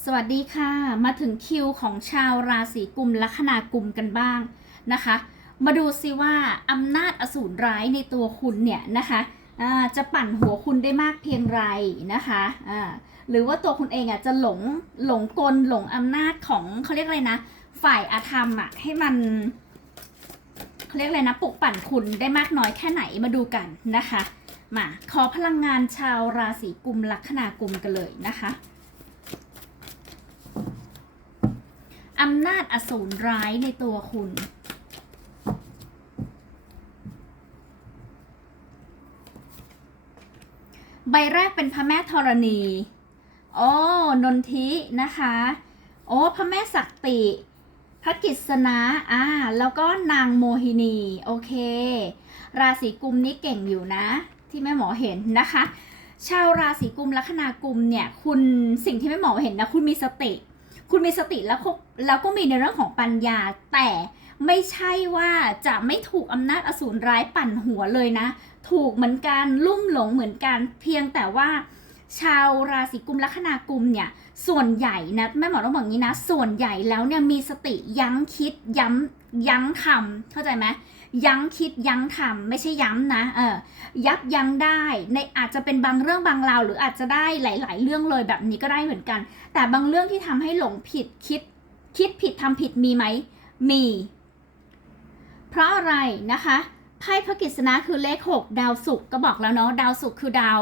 สวัสดีค่ะ มาถึงคิวของชาวราศีกุมลัคนากุมกันบ้างนะคะ มาดูซิว่าอำนาจอสูรร้ายในตัวคุณเนี่ยนะคะจะปั่นหัวคุณได้มากเพียงไรนะคะหรือว่าตัวคุณเองอะจะหลงหลงกลหลงอำนาจของเขาเรียกอะไรนะ ฝ่ายอาธรรมอะให้มันเขาเรียกอะไรนะปลุกปั่นคุณได้มากน้อยแค่ไหนมาดูกันนะคะมาขอพลังงานชาวราศีกุมลัคนากุมกันเลยนะคะ อำนาจอสูรร้ายในตัวคุณ ใบแรกเป็นพระแม่ธรณีโอ้นนทินะคะ โอ้พระแม่ศักติพระกิษณะอ่า แล้วก็นางโมหินี โอเค ราศีกุมนี้เก่งอยู่นะ ที่แม่หมอเห็นนะคะ ชาวราศีกุมลัคนากุมเนี่ย คุณสิ่งที่แม่หมอเห็นนะ คุณมีสติ คุณมีสติแล้วก็แล้วก็มีในเรื่องของปัญญา แต่ไม่ใช่ว่าจะไม่ถูกอำนาจอสูรร้ายปั่นหัวเลยนะ ถูกเหมือนกันลุ่มหลงเหมือนกันเพียงแต่ว่า ชาวราศีกุมลัคนากุมเนี่ย ส่วนใหญ่นะแม่หมอต้องบอกงี้นะ ส่วนใหญ่แล้วเนี่ยมีสติยั้งคิดย้ำยั้งทำเข้าใจไหม ยั้งคิดยั้งทำไม่ใช่ย้ำนะเออยับยั้งได้ในอาจจะเป็นบางเรื่องบางราวหรืออาจจะได้หลาย ๆ เรื่องเลยแบบนี้ก็ได้เหมือนกัน แต่บางเรื่องที่ทำให้หลงผิดคิด คิดผิดทำผิดมีไหมมี เพราะอะไรนะคะไพ่พระกฤษณะคือเลข 6 ดาวศุกร์ก็บอกแล้วเนาะดาวศุกร์คือดาว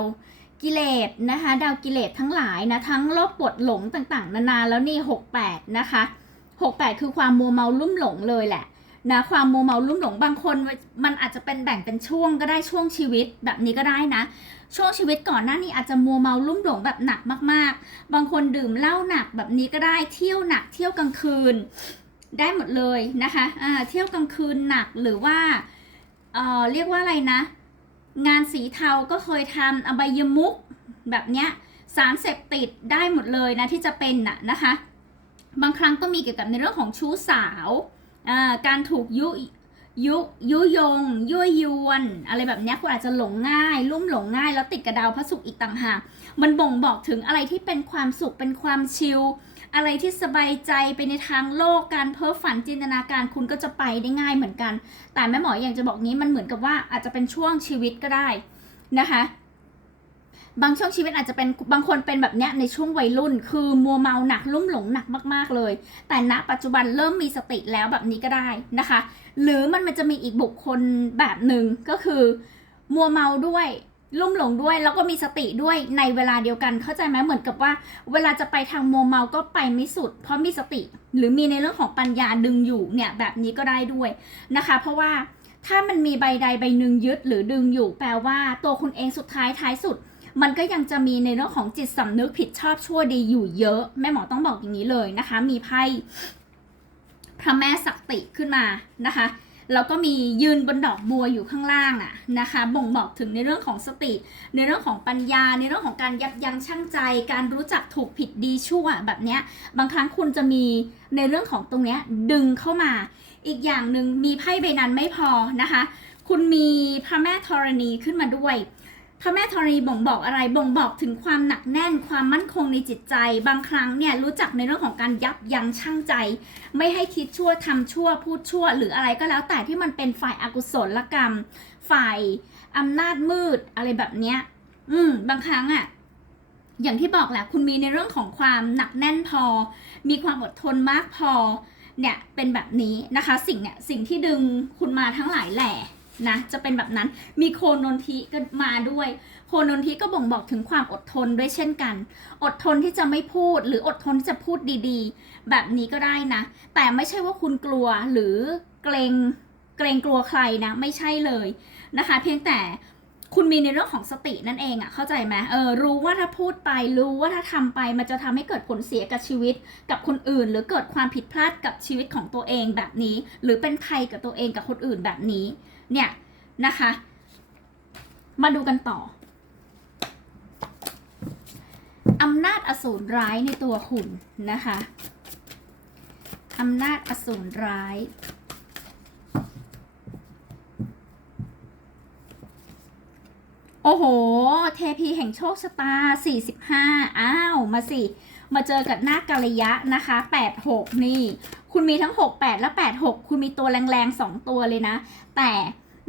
กิเลสนะคะดาวกิเลสทั้งหลายนะทั้งโลภปวดหลงต่างๆ นานาแล้วนี่ 68 นะคะ 68 คือความมัวเมาลุ่มหลงเลยแหละ นะความโมเมาลุ่มหลงบางคน มันอาจจะเป็นแบ่งเป็นช่วงก็ได้ช่วงชีวิตแบบนี้ก็ได้นะ ช่วงชีวิตก่อนหน้านี้อาจจะมัวเมาลุ่มหลงแบบหนักมาก ๆ บางคนดื่มเหล้าหนักแบบนี้ก็ได้เที่ยวหนักเที่ยวกลางคืน ได้หมดเลยนะคะเที่ยวกลางคืนหนักหรือว่าเเรียกว่าอะไรนะ งานสีเทาก็เคยทำอบายมุกแบบเนี้ยสารเสพติดได้หมดเลยนะที่จะเป็นน่ะนะคะ บางครั้งก็มีเกี่ยวกับในเรื่องของชู้สาว การถูกยุยุยุยงยั่วยวน อะไรแบบนี้คุณอาจจะหลงง่ายลุ่มหลงง่าย แล้วติดกระดาวพระศุกร์อีกต่างหากมันบ่งบอกถึงอะไรที่เป็นความสุขเป็นความชิลอะไรที่สบายใจไปในทางโลกการเพ้อฝันจินตนาการคุณก็จะไปได้ง่ายเหมือนกัน แต่แม่หมออยากจะบอกนี้มันเหมือนกับว่าอาจจะเป็นช่วงชีวิตก็ได้นะคะ บางช่วงชีวิตอาจจะเป็นบางคนเป็นแบบเนี้ยในช่วงวัยรุ่น คือมัวเมาหนักลุ่มหลงหนักมาก ๆเลย แต่ณปัจจุบันเริ่มมีสติแล้วแบบนี้ก็ได้นะคะ หรือมันมันจะมีอีกบุคคลแบบหนึ่งก็คือ มัวเมาด้วยลุ่มหลงด้วยแล้วก็มีสติด้วยในเวลาเดียวกันเข้าใจไหมเหมือนกับว่า เวลาจะไปทางมัวเมาก็ไปไม่สุด เพราะมีสติ หรือมีในเรื่องของปัญญาดึงอยู่เนี่ยแบบนี้ก็ได้ด้วยนะคะ เพราะว่าถ้ามันมีใบใดใบหนึ่งยึดหรือดึงอยู่แปลว่าตัวคุณเองสุดท้ายท้ายสุด มันก็ยังจะมีในเรื่องของจิตสำนึกผิดชอบชั่วดีอยู่เยอะ แม่หมอต้องบอกอย่างนี้เลยนะคะ มีไพ่พระแม่สักติขึ้นมานะคะแล้วก็มียืนบนดอกบัวอยู่ข้างล่างอะนะคะ บ่งบอกถึงในเรื่องของสติ ในเรื่องของปัญญา ในเรื่องของการยับยั้งชั่งใจ การรู้จักถูกผิดดีชั่วแบบเนี้ย บางครั้งคุณจะมีในเรื่องของตรงเนี้ยดึงเข้ามา อีกอย่างหนึ่งมีไพ่ใบนั้นไม่พอนะคะ คุณมีพระแม่ธรณีขึ้นมาด้วย พระแม่ธรณีบ่งบอกอะไรบ่งบอกถึงความหนักแน่นความมั่นคงในจิตใจ บางครั้งเนี่ยรู้จักในเรื่องของการยับยั้งชั่งใจ ไม่ให้คิดชั่วทำชั่วพูดชั่ว หรืออะไรก็แล้วแต่ที่มันเป็นฝ่ายอากุศลกรรม ฝ่ายอำนาจมืดอะไรแบบเนี้ยอืมบางครั้งอะ่ะอย่างที่บอกแหละคุณมีในเรื่องของความหนักแน่นพอ มีความอดทนมากพอเนี่ยเป็นแบบนี้นะคะ สิ่งเนี่ยสิ่งที่ดึงคุณมาทั้งหลายแหล่ นะจะเป็นแบบนั้นมีโคนนทิก็มาด้วย โคนนทิก็บ่งบอกถึงความอดทนด้วยเช่นกัน อดทนที่จะไม่พูดหรืออดทนที่จะพูดดีๆ แบบนี้ก็ได้นะ แต่ไม่ใช่ว่าคุณกลัวหรือเกรงเกรงกลัวใครนะไม่ใช่เลยนะคะ เพียงแต่คุณมีในเรื่องของสตินั่นเองอะเข้าใจไหมเออรู้ว่าถ้าพูดไปรู้ว่าถ้าทำไปมันจะทำให้เกิดผลเสียกับชีวิต กับคนอื่น หรือเกิดความผิดพลาดกับชีวิตของตัวเองแบบนี้ หรือเป็นภัยกับตัวเองกับคนอื่นแบบนี้ เนี่ยนะคะ มาดูกันต่ออำนาจอสูรร้ายในตัวคุณนะคะอำนาจอสูรร้าย โอ้โห เทพีแห่งโชคชะตา 45 อ้าว มาสิ มาเจอกับหน้ากัลยะนะคะ 8 6 นี่ คุณมีทั้ง 6 8 และ 8 6 คุณมีตัวแรงๆ 2 ตัวเลยนะ แต่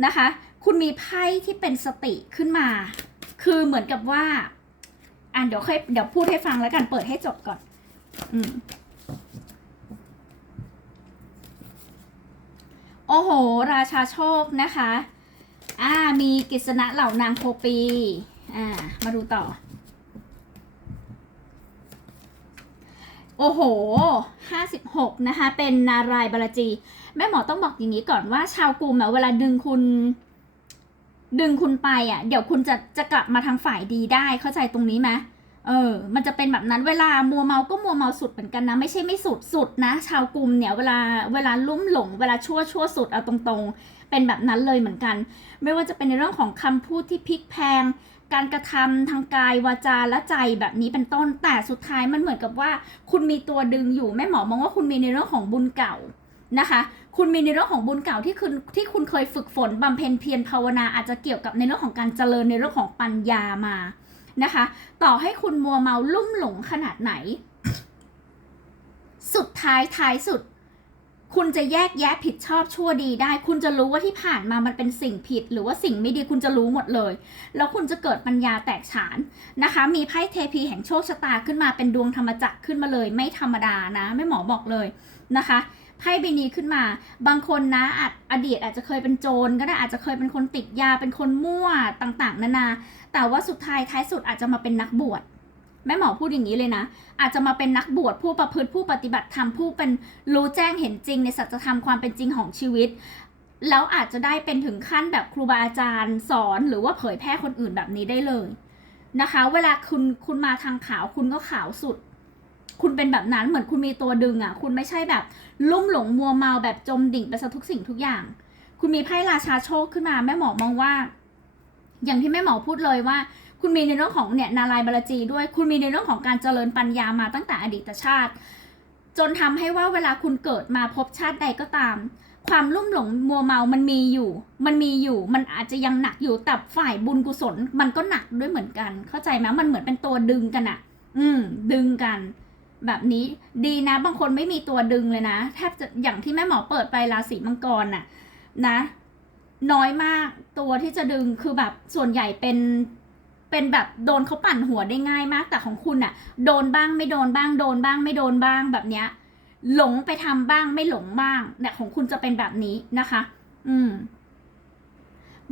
นะคะ คุณมีไพ่ที่เป็นสติขึ้นมา คือเหมือนกับว่าอ่านเดี๋ยวค่อยเดี๋ยวพูดให้ฟังแล้วกันเปิดให้จบก่อน อืมโอ้โห ราชาโชคนะคะ อ่า มีกฤษณะเหล่านางโคปี อ่า มาดูต่อ โอ้โห 56 นะคะ เป็นนารายบาลจี แม่หมอต้องบอกอย่างนี้ก่อนว่าชาวกลุ่มเวลาดึงคุณ ดึงคุณไปอะ เดี๋ยวคุณจะจะกลับมาทางฝ่ายดีได้ เข้าใจตรงนี้ไหมเออ มันจะเป็นแบบนั้นเวลามัวเมา ก็มัวเมาสุดเหมือนกันนะ ไม่ใช่ไม่สุดสุดนะ ชาวกลุ่มเนี่ยเวลาเวลาลุ่มหลง เวลาชั่วชั่วสุดเอาตรงๆ เป็นแบบนั้นเลยเหมือนกัน ไม่ว่าจะเป็นในเรื่องของคำพูดที่พลิกแพง การกระทำทางกายวาจาและใจแบบนี้เป็นต้น แต่สุดท้ายมันเหมือนกับว่า คุณมีตัวดึงอยู่แม่หมอมองว่าคุณมีในเรื่องของบุญเก่านะคะ คุณมีในเรื่องของบุญเก่าที่คุณที่คุณเคยฝึกฝนบำเพ็ญเพียรภาวนาอาจจะเกี่ยวกับในเรื่องของการเจริญในเรื่องของปัญญามานะคะ ต่อให้คุณมัวเมาลุ่มหลงขนาดไหน สุดท้ายท้ายสุด คุณจะแยกแยะผิดชอบชั่วดีได้ คุณจะรู้ว่าที่ผ่านมามันเป็นสิ่งผิด หรือว่าสิ่งไม่ดีคุณจะรู้หมดเลย แล้วคุณจะเกิดปัญญาแตกฉานนะคะ มีไพ่เทพีแห่งโชคชะตาขึ้นมาเป็นดวงธรรมจักรขึ้นมาเลย ไม่ธรรมดานะไม่หมอบอกเลยนะคะไพ่ใบนี้ขึ้นมา บางคนนะอาจอดีตอาจจะเคยเป็นโจรก็ได้อาจจะเคยเป็นคนติดยาเป็นคนมั่วต่างๆ นานา แต่ว่าสุดท้ายท้ายสุดอาจจะมาเป็นนักบวช แม่หมอพูดอย่างนี้เลยนะ อาจจะมาเป็นนักบวชผู้ประพฤติผู้ปฏิบัติธรรมผู้เป็นรู้แจ้งเห็นจริงในสัจธรรมความเป็นจริงของชีวิต แล้วอาจจะได้เป็นถึงขั้นแบบครูบาอาจารย์สอนหรือว่าเผยแพร่คนอื่นแบบนี้ได้เลยนะคะ เวลาคุณคุณมาทางขาวคุณก็ขาวสุด คุณเป็นแบบนั้นเหมือนคุณมีตัวดึงอะ คุณไม่ใช่แบบลุ่มหลงมัวเมาแบบจมดิ่งไปซะทุกสิ่งทุกอย่าง คุณมีไพ่ราชาโชคขึ้นมาแม่หมอมองว่า อย่างที่แม่หมอพูดเลยว่า คุณมีในเรื่องของเนี่ยนารายบารจีด้วย คุณมีในเรื่องของการเจริญปัญญามาตั้งแต่อดีตชาติ จนทำให้ว่าเวลาคุณเกิดมาพบชาติใดก็ตาม ความลุ่มหลงมัวเมามันมีอยู่ มันมีอยู่ มันอาจจะยังหนักอยู่แต่ฝ่ายบุญกุศล มันก็หนักด้วยเหมือนกัน เข้าใจไหมมันเหมือนเป็นตัวดึงกันอะอืม ดึงกันแบบนี้ดีนะ บางคนไม่มีตัวดึงเลยนะ แทบจะอย่างที่แม่หมอเปิดไปราศีมังกรน่ะนะ น้อยมากตัวที่จะดึงคือแบบส่วนใหญ่เป็น เป็นแบบโดนเขาปั่นหัวได้ง่ายมาก แต่ของคุณอะโดนบ้างไม่โดนบ้าง โดนบ้างไม่โดนบ้างแบบเนี้ย หลงไปทำบ้างไม่หลงบ้างเนี่ยของคุณจะเป็นแบบนี้นะคะ อืม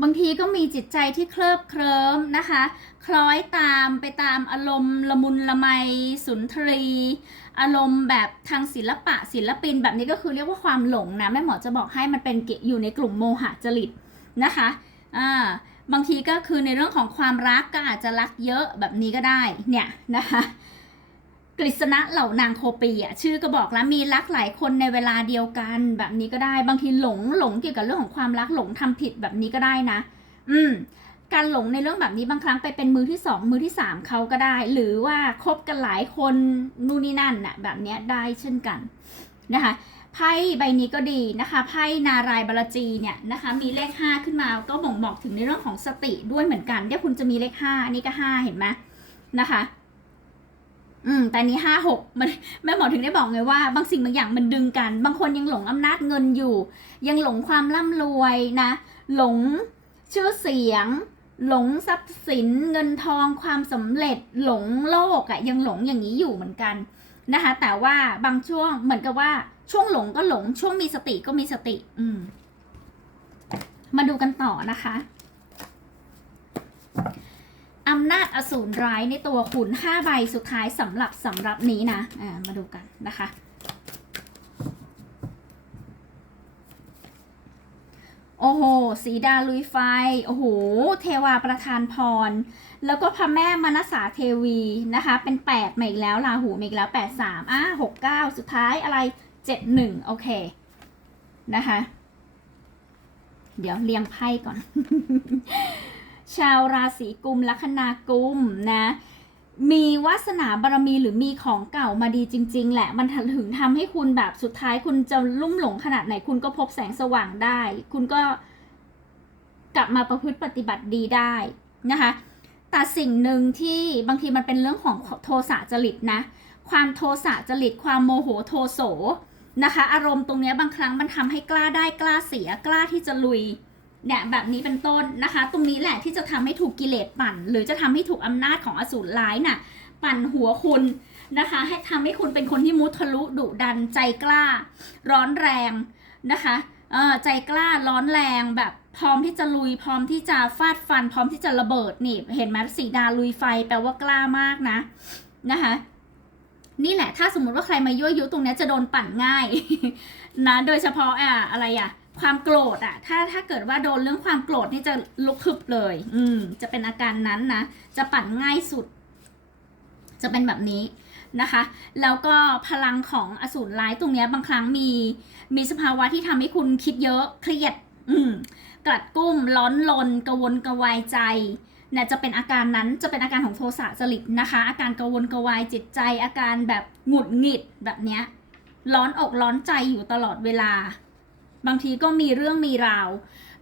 บางทีก็มีจิตใจที่เคลิบเคลิ้มนะคะ คล้อยตามไปตามอารมณ์ละมุนละไมสุนทรี อารมณ์แบบทางศิลปะศิลปินแบบนี้ก็คือเรียกว่าความหลงนะแม่หมอจะบอกให้มันเป็นเกอยู่ในกลุ่มโมหะจริตนะคะ อ่า บางทีก็คือในเรื่องของความรักก็อาจจะรักเยอะแบบนี้ก็ได้เนี่ยนะคะกฤษณะเหล่านางโคปีอะชื่อก็บอกแล้วมีรักหลายคนในเวลาเดียวกันแบบนี้ก็ได้ บางทีหลงหลงเกี่ยวกับเรื่องของความรักหลงทำผิดแบบนี้ก็ได้นะ อืม การหลงในเรื่องแบบนี้บางครั้งไปเป็นมือที่สองมือที่สามเขาก็ได้ หรือว่าคบกันหลายคนนู่นนี่นั่นน่ะแบบเนี้ยได้เช่นกันนะคะ ไพ่ใบนี้ก็ดีนะคะไพ่นารายบาลจีเนี่ยนะคะมีเลข 5 ขึ้นมาก็บ่งบอกถึงในเรื่องของสติด้วยเหมือนกันเดี๋ยวคุณจะมีเลข5อันนี้ก็ 5 เห็นไหมนะคะ อืม แต่นี้ห้าหกมันแม่หมอถึงได้บอกไงว่า บางสิ่งบางอย่างมันดึงกัน บางคนยังหลงอำนาจเงินอยู่ ยังหลงความร่ำรวยนะ หลงชื่อเสียง หลงทรัพย์สิน เงินทองความสำเร็จ หลงโลกอะ่ะยังหลงอย่างนี้อยู่เหมือนกันนะคะ แต่ว่าบางช่วงเหมือนกับว่า ช่วงหลงก็หลง ช่วงมีสติก็มีสติ อืม มาดูกันต่อนะคะอำนาจอสูรร้ายในตัวคุณห้าใบสุดท้ายสำหรับสำหรับนี้นะอ่ามาดูกันนะคะ โอ้โห สีดาลุยไฟ โอ้โห เทวาประทานพร แล้วก็พระแม่มนสาเทวีนะคะ เป็นแปดมาอีกแล้ว ราหูมาอีกแล้วแปดสามอะหกเก้าสุดท้ายอะไร เจ็ดหนึ่งโอเค นะคะ เดี๋ยวเรียงไพ่ก่อน ชาวราศีกุมลัคนากุมนะ มีวาสนาบารมีหรือมีของเก่ามาดีจริง ๆ แหละ มันถึงทำให้คุณแบบสุดท้ายคุณจะลุ่มหลงขนาดไหน คุณก็พบแสงสว่างได้ คุณก็กลับมาประพฤติปฏิบัติดีได้นะคะแต่สิ่งหนึ่งที่บางทีมันเป็นเรื่องของโทสะจริตนะ ความโทสะจริตความโมโหโทโส นะคะ อารมณ์ตรงนี้บางครั้งมันทำให้กล้าได้กล้าเสียกล้าที่จะลุยเนี่ยแบบนี้เป็นต้นนะคะ ตรงนี้แหละที่จะทำให้ถูกกิเลสปั่น หรือจะทำให้ถูกอำนาจของอสูรร้ายน่ะปั่นหัวคุณนะคะ ให้ทำให้คุณเป็นคนที่มุทะลุดุดันใจกล้า ร้อนแรงนะคะเออใจกล้าร้อนแรงแบบพร้อมที่จะลุยพร้อมที่จะฟาดฟัน พร้อมที่จะระเบิดนี่เห็นไหมสีดาลุยไฟแปลว่ากล้ามากนะนะคะ นี่แหละ ถ้าสมมุติว่าใครมายั่วยุตรงนี้จะโดนปั่นง่ายนะ โดยเฉพาะอะอะไรอะ ความโกรธอะ ถ้าถ้าเกิดว่าโดนเรื่องความโกรธนี่จะลุกคึบเลย อืม จะเป็นอาการนั้นนะ จะปั่นง่ายสุด จะเป็นแบบนี้นะคะ แล้วก็พลังของอสูรร้ายตรงนี้บางครั้งมีมีสภาวะที่ทำให้คุณคิดเยอะเครียด อืม กลัดกุ้มร้อนลนกระวนกระวายใจ นี่ยจะเป็นอาการนั้นจะเป็นอาการของโทสะจริตนะคะ อาการกระวนกระวายจิตใจ อาการแบบหงุดหงิดแบบเนี้ยร้อนอกร้อนใจอยู่ตลอดเวลา บางทีก็มีเรื่องมีราว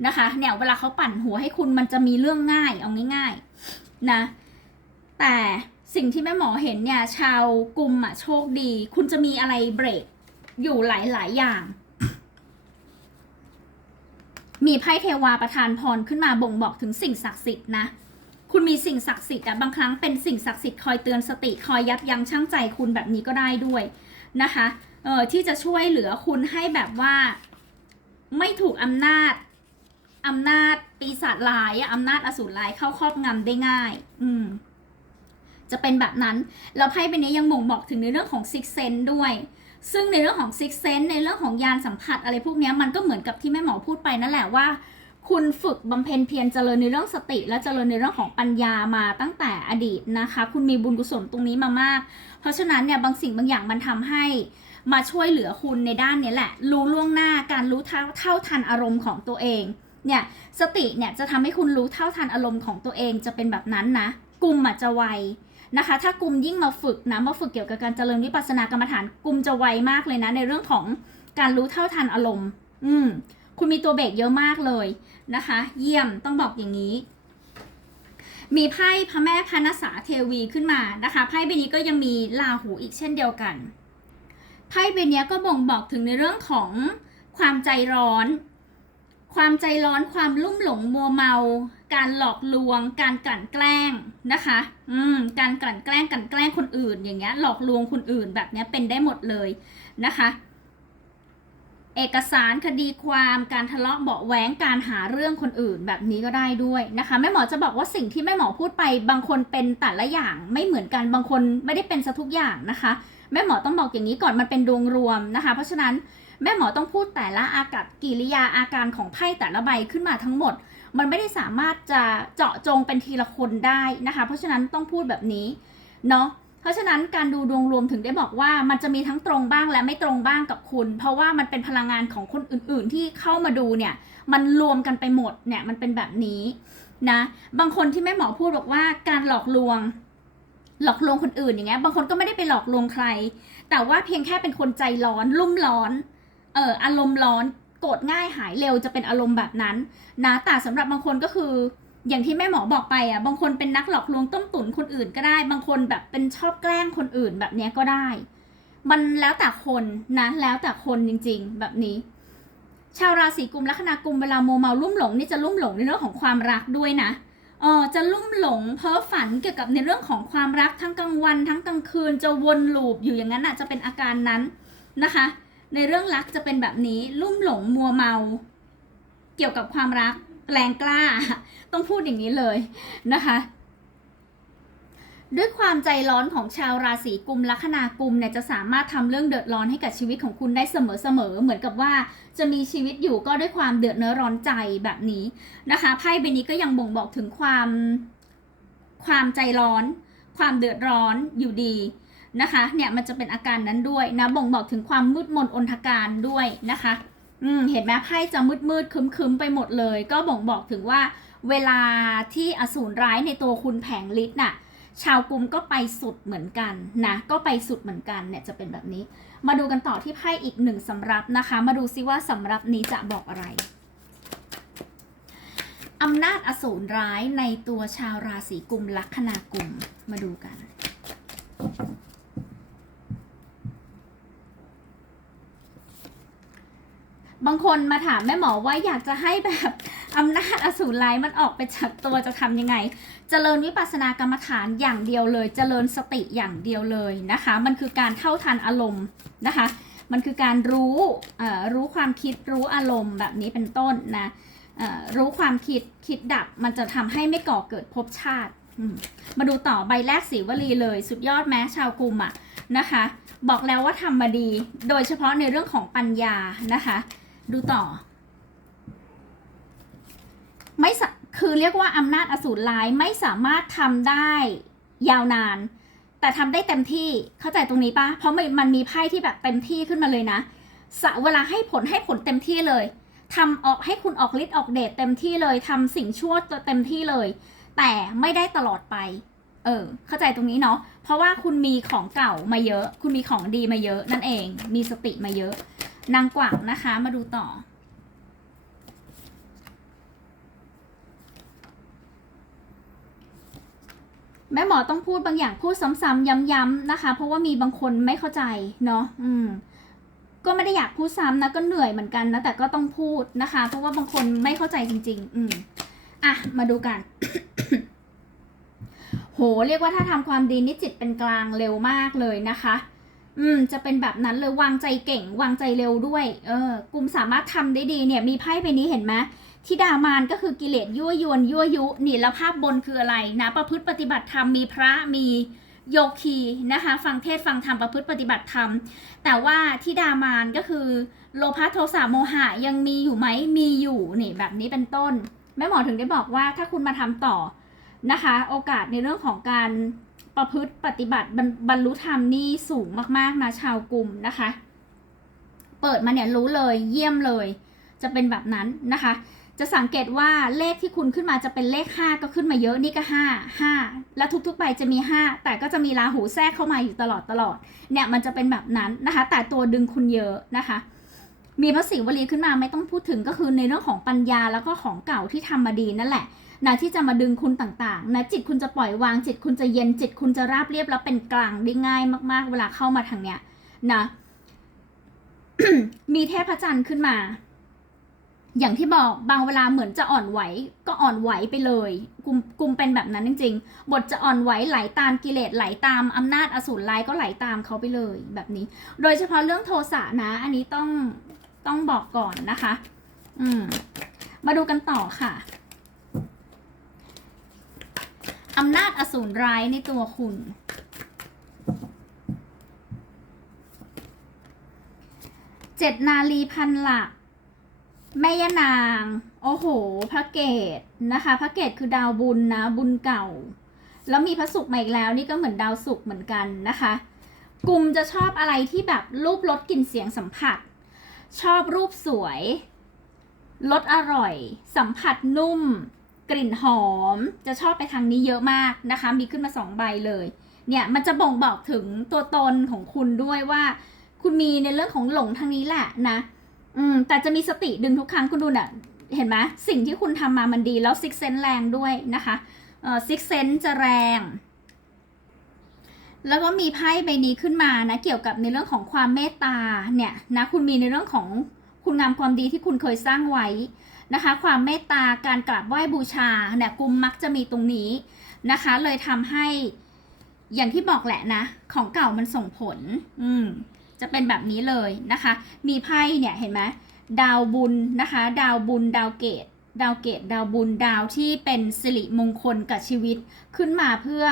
นะคะเนี่ยเวลาเขาปั่นหัวให้คุณมันจะมีเรื่องง่ายเอาง่ายๆนะแต่สิ่งที่แม่หมอเห็นเนี่ยชาวกลุ่มอะโชคดี คุณจะมีอะไรเบรกอยู่หลายๆอย่าง มีไพ่เทวาประทานพรขึ้นมาบ่งบอกถึงสิ่งศักดิ์สิทธิ์นะ คุณมีสิ่งศักดิ์สิทธิ์อะบางครั้งเป็นสิ่งศักดิ์สิทธิ์คอยเตือนสติคอยยับยั้งชั่งใจคุณแบบนี้ก็ได้ด้วยนะคะเออที่จะช่วยเหลือคุณให้แบบว่า ไม่ถูกอำนาจอำนาจปีศาจร้ายอำนาจอสูรร้ายเข้าครอบงำได้ง่าย อืม จะเป็นแบบนั้น แล้วไพ่ใบนี้ยังบ่งบอกถึงในเรื่องของซิกเซนด้วย ซึ่งในเรื่องของซิกเซนในเรื่องของยานสัมผัสอะไรพวกนี้มันก็เหมือนกับที่แม่หมอพูดไปนั่นแหละว่า คุณฝึกบำเพ็ญเพียรเจริญในเรื่องสติ และเจริญในเรื่องของปัญญามาตั้งแต่อดีตนะคะ คุณมีบุญกุศลตรงนี้มามาก เพราะฉะนั้นเนี่ยบางสิ่งบางอย่างมันทำให้มาช่วยเหลือคุณในด้านนี้แหละ รู้ล่วงหน้าการรู้เท่าเท่าทันอารมณ์ของตัวเอง เนี่ยสติเนี่ยจะทำให้คุณรู้เท่าทันอารมณ์ของตัวเองจะเป็นแบบนั้นนะกลุ่มอาจจะไวนะคะ ถ้ากลุ่มยิ่งมาฝึกนะมาฝึกเกี่ยวกับการเจริญวิปัสสนากรรมฐานกลุ่มจะไวมากเลยนะในเรื่องของการรู้เท่าทันอารมณ์ อืม คุณมีตัวเบรกเยอะมากเลยนะคะ เยี่ยมต้องบอกอย่างนี้ มีไพ่พระแม่พนสาเทวีขึ้นมานะคะไพ่ใบนี้ก็ยังมีลาหูอีกเช่นเดียวกันไพ่ใบนี้ก็บ่งบอกถึงในเรื่องของความใจร้อน ความใจร้อนความลุ่มหลงมัวเมา การหลอกลวง การกลั่นแกล้งนะคะ อืม การกลั่นแกล้งกลั่นแกล้งคนอื่น อย่างเงี้ย หลอกลวงคนอื่นแบบเนี้ยเป็นได้หมดเลยนะคะ เอกสารคดีความการทะเลาะเบาะแว้งการหาเรื่องคนอื่นแบบนี้ก็ได้ด้วยนะคะแม่หมอจะบอกว่าสิ่งที่แม่หมอพูดไป บางคนเป็นแต่ละอย่างไม่เหมือนกันบางคนไม่ได้เป็นซะทุกอย่างนะคะ แม่หมอต้องบอกอย่างนี้ก่อนมันเป็นดวงรวมนะคะ เพราะฉะนั้นแม่หมอต้องพูดแต่ละอากับกิริยาอาการของไพ่แต่ละใบขึ้นมาทั้งหมด มันไม่ได้สามารถจะเจาะจงเป็นทีละคนได้นะคะ เพราะฉะนั้นต้องพูดแบบนี้เนาะ ราะฉะนั้นการดูดวงรวมถึงได้บอกว่ามันจะมีทั้งตรงบ้างและไม่ตรงบ้างกับคุณ เพราะว่ามันเป็นพลังงานของคนอื่น ๆ ที่เข้ามาดูเนี่ย มันรวมกันไปหมดเนี่ยมันเป็นแบบนี้นะบางคนที่แม่หมอพูดบอกว่าการหลอกลวง หลอกลวงคนอื่นอย่างเงี้ยบางคนก็ไม่ได้ไปหลอกลวงใคร แต่ว่าเพียงแค่เป็นคนใจร้อนรุ่มร้อนเอออารมณ์ร้อนโกรธง่ายหายเร็วจะเป็นอารมณ์แบบนั้นนะแต่สำหรับบางคนก็คือ อย่างที่แม่หมอบอกไปอะบางคนเป็นนักหลอกลวงต้มตุ๋นคนอื่นก็ได้ บางคนแบบเป็นชอบแกล้งคนอื่นแบบเนี้ยก็ได้ มันแล้วแต่คนนะแล้วแต่คนจริง ๆ แบบนี้ ชาวราศีกุมลัคนากุมเวลาโมเมาลุ่มหลงนี่จะลุ่มหลงในเรื่องของความรักด้วยนะเออจะลุ่มหลงเพ้อฝันเกี่ยวกับในเรื่องของความรักทั้งกลางวันทั้งกลางคืนจะวนลูปอยู่อย่างนั้นอะจะเป็นอาการนั้นนะคะ ในเรื่องรักจะเป็นแบบนี้ลุ่มหลงมัวเมา เกี่ยวกับความรักแรงกล้า ต้องพูดอย่างนี้เลยนะคะ ด้วยความใจร้อนของชาวราศีกุมลัคนากุมเนี่ยจะสามารถทำเรื่องเดือดร้อนให้กับชีวิตของคุณได้เสมอๆเหมือนกับว่าจะมีชีวิตอยู่ก็ด้วยความเดือดเนื้อร้อนใจแบบนี้นะคะไพ่ใบนี้ก็ยังบ่งบอกถึงความความใจร้อน ความเดือดร้อนอยู่ดีนะคะเนี่ยมันจะเป็นอาการนั้นด้วยนะบ่งบอกถึงความมืดมนอนทการด้วยนะคะ อืมเห็นไหมไพ่จะมืดมืดๆคึมไปหมดเลย ก็บ่งบอกถึงว่า เวลาที่อสูรร้ายในตัวคุณแผงฤทธิ์น่ะชาวกลุ่มก็ไปสุดเหมือนกันนะ ก็ไปสุดเหมือนกันเนี่ยจะเป็นแบบนี้ มาดูกันต่อที่ไพ่อีกหนึ่งสำรับนะคะ มาดูซิว่าสำรับนี้จะบอกอะไรอำนาจอสูรร้ายในตัวชาวราศีกุมลัคนากุมมาดูกัน บางคนมาถามแม่หมอว่าอยากจะให้แบบ อำนาจอสูรร้ายมันออกไปจากตัวจะทำยังไง เจริญวิปัสสนากรรมฐานอย่างเดียวเลย เจริญสติอย่างเดียวเลยนะคะ มันคือการเท่าทันอารมณ์นะคะ มันคือการรู้รู้ความคิดรู้อารมณ์แบบนี้เป็นต้นนะรู้ความคิดคิดดับมันจะทำให้ไม่ก่อเกิดภพชาติมมาดูต่อใบแรกสีวลีเลย สุดยอดแม้ชาวกลุ่มอะนะคะ บอกแล้วว่าทำมาดี โดยเฉพาะในเรื่องของปัญญานะคะ ดูต่อ ไม่คือเรียกว่าอำนาจอสูรร้ายไม่สามารถทำได้ยาวนาน แต่ทำได้เต็มที่เข้าใจตรงนี้ปะเพราะมันมันมีไพ่ที่แบบเต็มที่ขึ้นมาเลยนะสะเวลาให้ผลให้ผลเต็มที่เลยทำออกให้คุณออกฤทธิ์ออกเดชเต็มที่เลยทำสิ่งชั่วเต็มที่เลย แต่ไม่ได้ตลอดไป เออ เข้าใจตรงนี้เนาะเพราะว่าคุณมีของเก่ามาเยอะ คุณมีของดีมาเยอะนั่นเอง มีสติมาเยอะนางกวักนะคะ มาดูต่อ แม่หมอต้องพูดบางอย่างพูดซ้ำๆย้ำๆนะคะ เพราะว่ามีบางคนไม่เข้าใจเนาะอืมก็ไม่ได้อยากพูดซ้ำนะก็เหนื่อยเหมือนกันนะแต่ก็ต้องพูดนะคะ เพราะว่าบางคนไม่เข้าใจจริง ๆ อืมอะมาดูกัน โห เรียกว่าถ้าทำความดีนี่จิตเป็นกลางเร็วมากเลยนะคะ อืม จะเป็นแบบนั้นเลยวางใจเก่ง วางใจเร็วด้วย เออกลุ่มสามารถทำได้ดีเนี่ย มีไพ่ใบนี้เห็นไหม ทิดามานก็คือกิเลสยั่วยวนยั่วยุนี่แล้วภาพบนคืออะไรนะประพฤติปฏิบัติธรรมมีพระมีโยคีนะคะฟังเทศฟังธรรมประพฤติปฏิบัติธรรม แต่ว่าทิดามานก็คือ โลภะโทสะโมหะยังมีอยู่ไหมมีอยู่นี่แบบนี้เป็นต้นแม่หมอถึงได้บอกว่าถ้าคุณมาทำต่อนะคะ โอกาสในเรื่องของการประพฤติปฏิบัติบรรลุธรรมนี่สูงมากๆนะชาวกลุ่มนะคะ เปิดมาเนี่ยรู้เลยเยี่ยมเลย จะเป็นแบบนั้นนะคะ จะสังเกตว่าเลขที่คุณขึ้นมาจะเป็นเลข 5 ก็ขึ้นมาเยอะนี่ก็ 5 5 แล้วทุกๆใบจะมี 5 แต่ก็จะมีราหูแทรกเข้ามาอยู่ตลอดตลอดเนี่ยมันจะเป็นแบบนั้นนะคะ แต่ตัวดึงคุณเยอะนะคะ มีพระศิวลีขึ้นมาไม่ต้องพูดถึงก็คือในเรื่องของปัญญาแล้วก็ของเก่าที่ทำมาดีนั่นแหละนะที่จะมาดึงคุณต่างๆนะจิตคุณจะปล่อยวางจิตคุณจะเย็นจิตคุณจะราบเรียบแล้วเป็นกลางได้ง่ายมากๆ เวลาเข้ามาทางเนี้ยนะมีเทพจันทร์ขึ้นมา อย่างที่บอกบางเวลาเหมือนจะอ่อนไหวก็อ่อนไหวไปเลยกุมกุมเป็นแบบนั้นจริง ๆ บทจะอ่อนไหวไหลตามกิเลสไหลตามอำนาจอสูรร้ายก็ไหลตามเขาไปเลยแบบนี้ โดยเฉพาะเรื่องโทสะนะ อันนี้ต้องต้องบอกก่อนนะคะ อืม มาดูกันต่อค่ะอำนาจอสูรร้ายในตัวคุณ เจ็ดนาลีพันหลัก แม่ยานาง โอ้โห พระเกตนะคะ พระเกตคือดาวบุญนะ บุญเก่า แล้วมีพระศุกร์มาอีกแล้ว นี่ก็เหมือนดาวศุกร์เหมือนกันนะคะ กลุ่มจะชอบอะไรที่แบบรูปรสกลิ่นเสียงสัมผัส ชอบรูปสวยรสอร่อย สัมผัสนุ่ม กลิ่นหอม จะชอบไปทางนี้เยอะมากนะคะ มีขึ้นมาสองใบเลย เนี่ยมันจะบ่งบอกถึงตัวตนของคุณด้วยว่า คุณมีในเรื่องของหลงทางนี้แหละนะ อืม แต่จะมีสติดึงทุกครั้งคุณดูน่ะ เห็นไหมสิ่งที่คุณทำมามันดีแล้วซิกเซนแรงด้วยนะคะ เอ่อซิกเซนจะแรง แล้วก็มีไพ่ใบนี้ขึ้นมานะ เกี่ยวกับในเรื่องของความเมตตาเนี่ยนะ คุณมีในเรื่องของคุณงามความดีที่คุณเคยสร้างไว้นะคะ ความเมตตาการกราบไหว้บูชาเนี่ยกลุ่มมักจะมีตรงนี้นะคะ เลยทำให้อย่างที่บอกแหละนะ ของเก่ามันส่งผล อืม จะเป็นแบบนี้เลยนะคะ มีไพ่เนี่ยเห็นไหมดาวบุญนะคะ ดาวบุญดาวเกตดาวเกตดาวบุญดาวที่เป็นสิริมงคลกับชีวิตขึ้นมาเพื่อ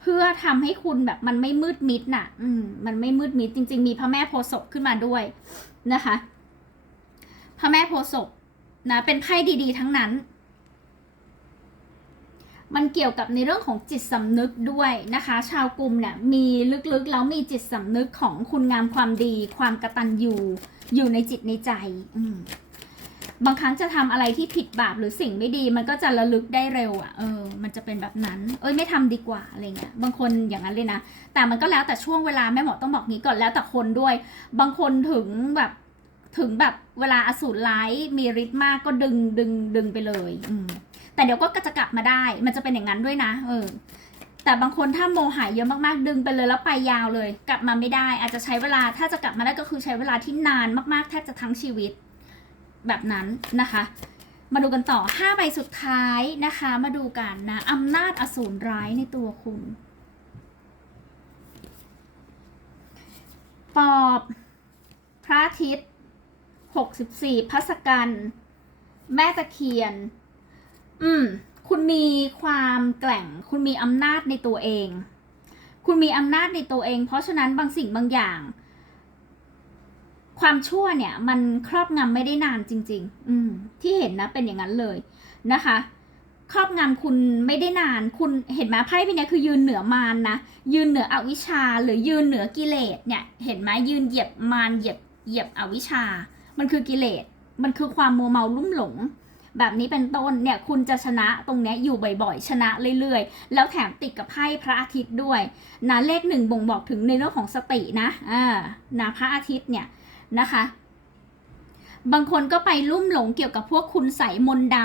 เพื่อทำให้คุณแบบมันไม่มืดมิดน่ะ อืมมันไม่มืดมิดจริง ๆ มีพระแม่โพศพขึ้นมาด้วยนะคะ พระแม่โพศพนะเป็นไพ่ดีๆ ทั้งนั้น มันเกี่ยวกับในเรื่องของจิตสำนึกด้วยนะคะ ชาวกลุ่มเนี่ยมีลึกๆแล้วมีจิตสำนึกของคุณงามความดี ความกระตัญญูอยู่ในจิตในใจอืบางครั้งจะทำอะไรที่ผิดบาปหรือสิ่งไม่ดี มันก็จะระลึกได้เร็วอะ่ะเออ มันจะเป็นแบบนั้น เอ้ยไม่ทำดีกว่าอะไรเงี้ยบางคนอย่างนั้นเลยนะแต่มันก็แล้วแต่ช่วงเวลาแม่หมอต้องบอกงี้ก่อนแล้วแต่คนด้วย บางคนถึงแบบถึงแบบเวลาอสูรร้ายมีฤทธิ์มากก็ดึงดึงดึงไปเลย อืม แต่เดี๋ยวก็จะกลับมาได้ มันจะเป็นอย่างนั้นด้วยนะ เออ แต่บางคนถ้าโมหายเยอะมากๆ ดึงไปเลยแล้วไปยาวเลย กลับมาไม่ได้ อาจจะใช้เวลา ถ้าจะกลับมาได้ก็คือใช้เวลาที่นานมากๆ แทบจะทั้งชีวิต แบบนั้นนะคะ มาดูกันต่อ5ใบสุดท้ายนะคะ มาดูกันนะอำนาจอสูรร้ายในตัวคุณ ปอบ พระอาทิตย์64พัสกัน แม่ตะเคียน อืม คุณมีความแกร่ง คุณมีอำนาจในตัวเอง คุณมีอำนาจในตัวเอง เพราะฉะนั้นบางสิ่งบางอย่าง ความชั่วเนี่ย มันครอบงำไม่ได้นานจริง ๆ อืม ที่เห็นนะ เป็นอย่างนั้นเลยนะคะครอบงำคุณไม่ได้นาน คุณเห็นไหมไพ่ใบเนี้ยคือยืนเหนือมารนนะ ยืนเหนืออวิชชา หรือยืนเหนือกิเลสเนี่ย เห็นไหมยืนเหยียบมารเหยียบเหยียบอวิชชา มันคือกิเลส มันคือความมัวเมาลุ่มหลง แบบนี้เป็นต้นเนี่ยคุณจะชนะตรงนี้อยู่บ่อยๆ ชนะเรื่อยๆ แล้วแถมติดกับไพ่พระอาทิตย์ด้วยนะเลขหนึ่งบ่งบอกถึงในเรื่องของสตินะอ่านะพระอาทิตย์เนี่ยนะคะ บางคนก็ไปลุ่มหลงเกี่ยวกับพวกคุณใสมนด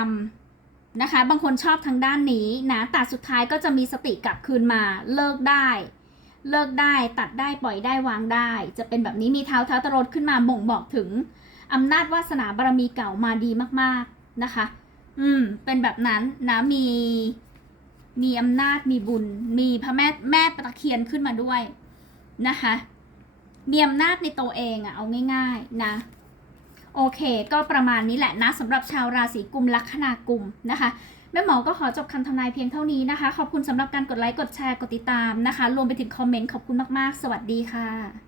ำนะคะ บางคนชอบทางด้านนี้นะแต่สุดท้ายก็จะมีสติกลับคืนมาเลิกได้เลิกได้ตัดได้ปล่อยได้วางได้ จะเป็นแบบนี้มีเท้าเท้าตรดขึ้นมาบ่งบอกถึงอำนาจวาสนาบารมีเก่ามาดีมากๆ นะคะ อืม เป็นแบบนั้นนะมี มีอำนาจมีบุญ มีพระแม่แม่ตะเคียนขึ้นมาด้วยนะคะ มีอำนาจในตัวเองอะเอาง่าย ๆ นะโอเค ก็ประมาณนี้แหละนะสำหรับชาวราศีกุมลัคนากุมนะคะแม่หมอก็ขอจบคำทำนายเพียงเท่านี้นะคะ ขอบคุณสำหรับการกดไลค์ กดแชร์ กดติดตามนะคะ รวมไปถึงคอมเมนต์ ขอบคุณมาก ๆ สวัสดีค่ะ